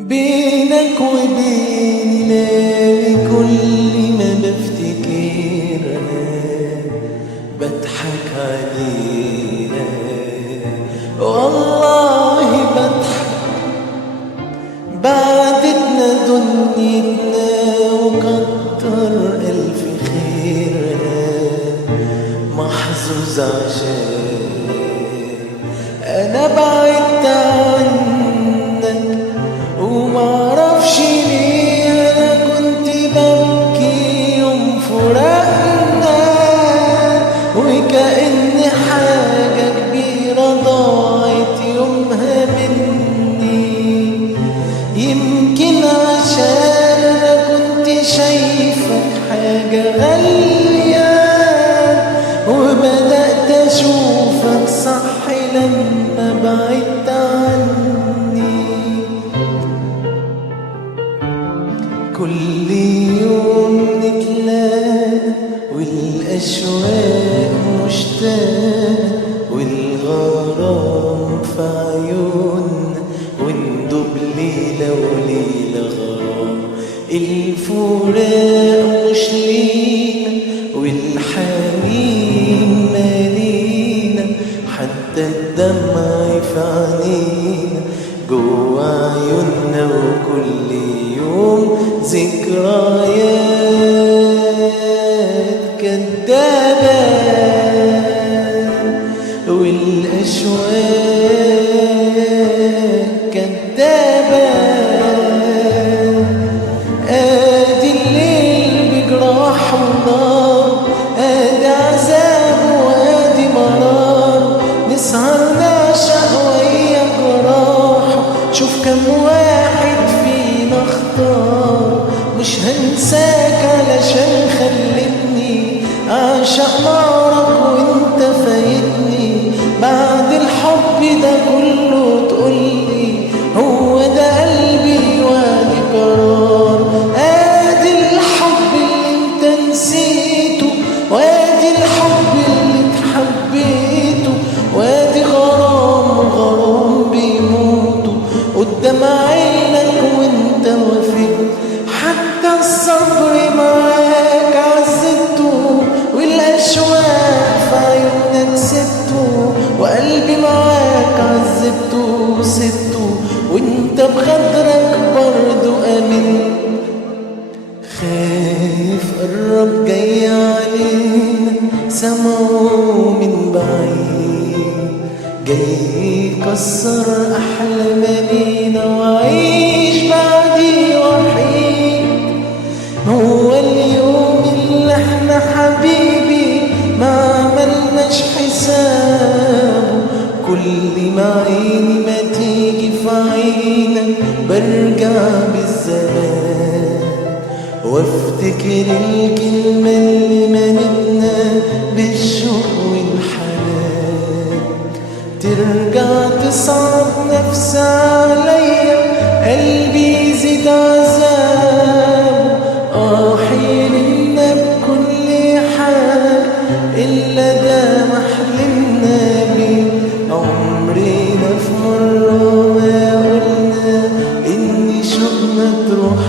بينك وبيني مالي كل ما بفتكرها بضحك عليها والله بضحك. بعدتنا دنيتنا وكتر ألف خيرها محظوظ عشان أنا بعدت عنك ومعرفش ليه. أنا كنت ببكي يوم فراقنا وكأن حاجة كبيرة ضاعت يومها مني. يمكن عشان أنا كنت شايفك حاجة غالية وبدأت أشوفك صح لما بعدت عني. كل يوم نتلاقى والأشواق مشتاقة والغرام في عيوننا وندوب ليلة وليلة غرام. الفراق مش لينا والحنين مالينا حتى الدمع في عينينا جوا عيوننا وكل يوم ذكريات كدابة والأشواق كدابة. ادي الليل بجراح ونار ادي عذاب وادي مرار نسهر نعشق ويا جراح. شوف كم واحد فينا اختار مش هنساك علشان خلتني اعشق نارك وانت فايتني. بعد الحب ده كله تقولي هو ده قلبي وادي قرار. ادي الحب اللي انت نسيته وادي الحب اللي اتحبيته وادي غرام بيموتوا قدام عينك وانت وافقت. حتى الصبر معاك عذبته والاشواق في عيونك سبته وقلبي معاك عذبته وسبته وانت بغدرك برضو امنت. خايف قرب جاي علينا سمعه من بعيد جاي يكسر احلامنا وعيش بعدي وحيد. هو اليوم اللي احنا حبيبي ما عملناش حسابه. كل ما عيني ما تيجي في عينك برجع بالزمان وافتكر الكلمة اللي مالتنا بالشوق والحنان. ترجع تصعب نفسي عليا قلبي يزيد عذاب. حلمنا بكل حال إلا ده محلمنا بيه. عمرنا في مرة ما قلنا إن شوقنا تروح